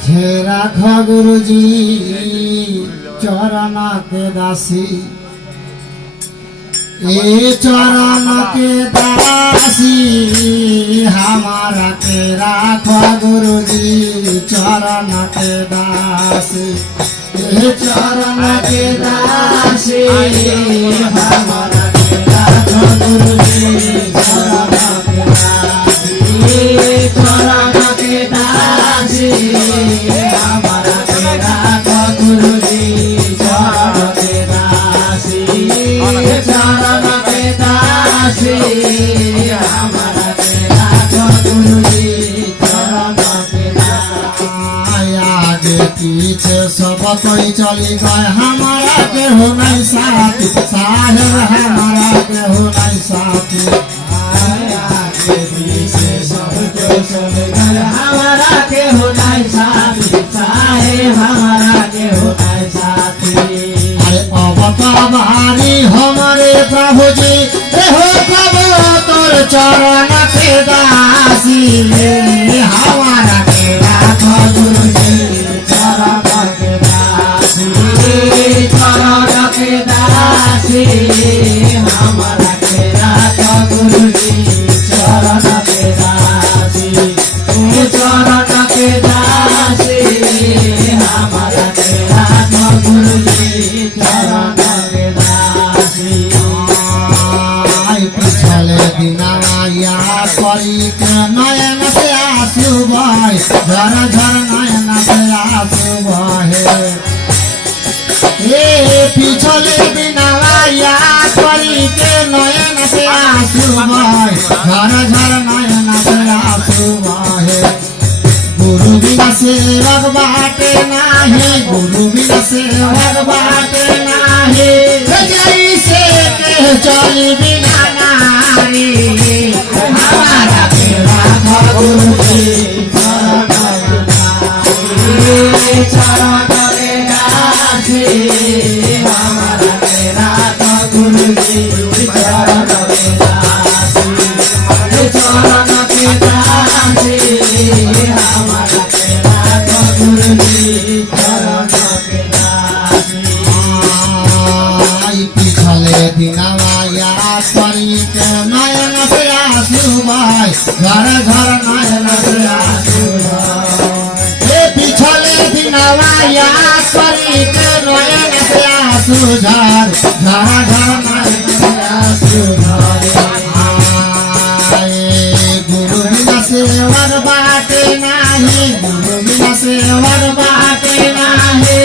हे राख गुरुजी चरण के दासी, ए चरण के दासी हमारा के राख गुरुजी चरण के दासी, ए चरण के दासी हमारा के राख गुरुजी चरण के दासी, चरण के दासी हमारा के राख गुरुजी चरण के दासी, चरण के दासी हमारा के राख गुरुजी चरण के दासी। आगे पीछे सब कोई चली गए हमारा के हो नहीं साथी, साहेब हमारा के हो नहीं साथी, आगे पीछे सब कोई चली गए हमारा के हो नहीं साथी, साहेब हमारा के हो नहीं साथी। अरे अवतारी हमारे प्रभु जी हो प्रभु तोर चरण के दासी, हमारा के राख गुरुजी चरण के दासी, चरण के दासी हमारा के राख गुरुजी चरण के दासी, चरण के दासी हमारा के राख गुरुजी चरण के दासी। पिछले दिन याद करी के नयन से आंसू बहे, झर झर नयन से आंसू बहे, ए पिछले दिन याद करी के नयन से आंसू बहे, झर झर नयन से आंसू बहे। गुरु बिना सेवक बाटे नाही, गुरु बिना सेवक बाटे नाही, जैसे के चली बिना नारी, हमारा के राख गुरुजी चरण के दासी, चरण के दासी हमारा के राख गुरुजी चरण के दासी, चरण के दासी हमारा के राख गुरुजी चरण के दासी। पिछले दिनवा याद करी के नयन से आंसू बहे, झर झर नयन से आंसू बहे, पिछले दिनवा याद करी के नयन से आंसू झर झर झर नयन से आंसू झरे। गुरु बिना सेवर बाटे नाही, गुरु बिना सेवर बाटे नाही,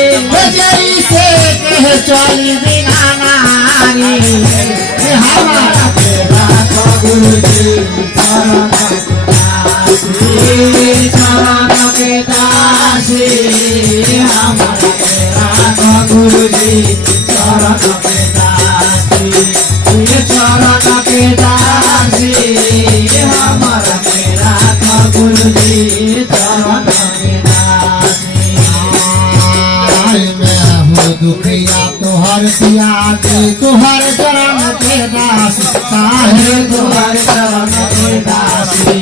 जैसे के चली बिना नारी, हमारा के राख गुरुजी चरण के दासी, चरण के दासी हमारा के राख गुरुजी चरण के दासी, चरण के दासी हमारा के राख गुरुजी चरण के दासी। मैं हूँ दुखिया तोहर त्यागी, तोहर चरण के दासी, साहेब तोहर चरण के दासी,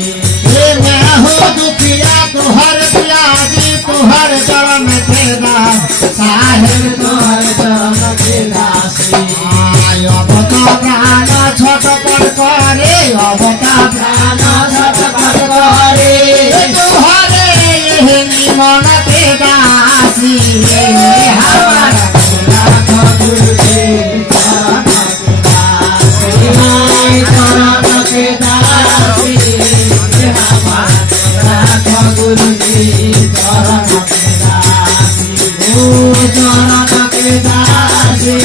मैं हूँ दुखिया तोहर त्यागी, तोहर चरण के दासी, साहेब तोहर चरण के दासी। अब तो प्राण छटपट करे, अब तो प्राण छटपट करे, तोहरे निमन के दासी, हमारा के राख गुरुजी चरण के दासी, चरण के दासी हमारा के राख गुरुजी चरण के दासी, चरण के दासी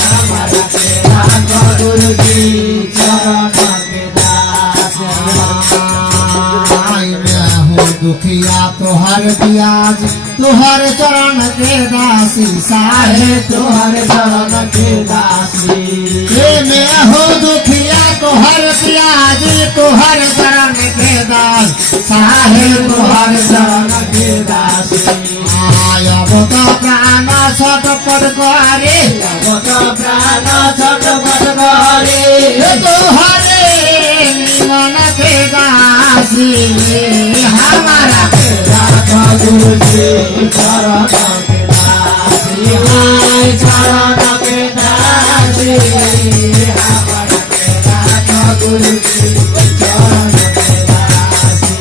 हमारा के राख गुरुजी चरण के दासी। मैं हूँ दुखिया तोहर प्याज, तोहर चरण के दासी, साहेब तोहर चरण के दासी, मैं हूँ दुखिया तोहर प्याज, तोहर चरण के दासी, साहेब तोहर चरण के दासी। अब तो प्राण छटपट करे, अब तो प्राण छटपट करे, तोहरे निमन के दासी, हमारा के राख गुरु चरण के दासी हाय चरण के दासी हमारा के नाथ गुरु जी चरण के दासी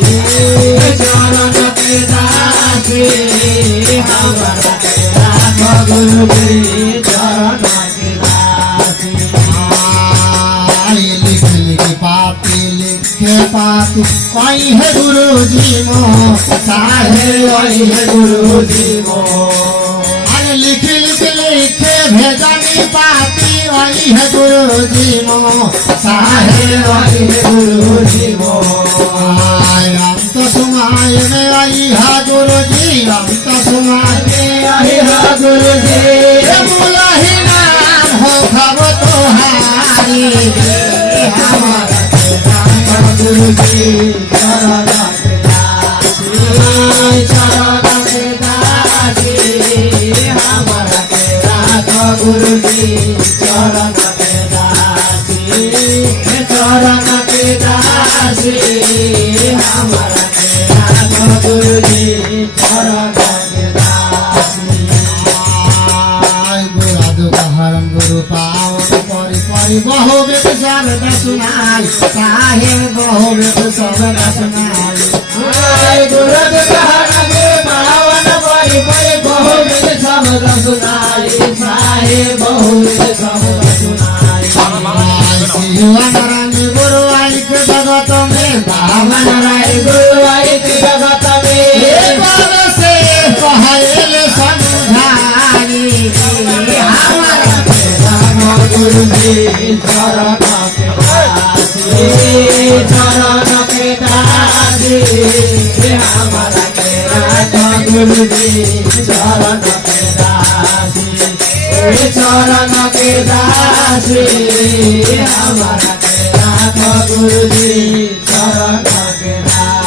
चरण के दासी हमारा के नाथ गुरु जी चरण के दासी लिख लिख पाती लिखे पाती वही है गुरु जी मो साहे वही है गुरु जी मो अरे लिख लिख लिखे भेजनी पाती वही है गुरु जी मो साहे वही है गुरु जी मो अंत सुमाय में आई है गुरु जी अंत सुमाय में आई है गुरु जी बोला ही नाम हो खब तुम्हारी हमारा गुरु जी चरण के दासी चरण के दासी हमारा के नाथ गुरु जी चरण के दासी चरण के दासी हमारा के नाथ गुरु जी चरण के दासी गुरु दुखहरम गुरु पावन परि परि बहु बेद शब्द सुनाई साहेब बहु बेद शब्द सुनाई गुरु दुखहरम पावन परि परि बहु बेद शब्द सुनाई साहेब बहु बेद शब्द सुनाई शिवन रंग गुरु आई के जगत में बावन राय गुरु आई के जगत में कौन से कहल समझाई हमारा गुरु जी चरण के दासी चरण के दासी हमारा के नाथ गुरु जी चरण के दासी चरण के दासी हमारा के नाथ गुरु जी चरण के दासी।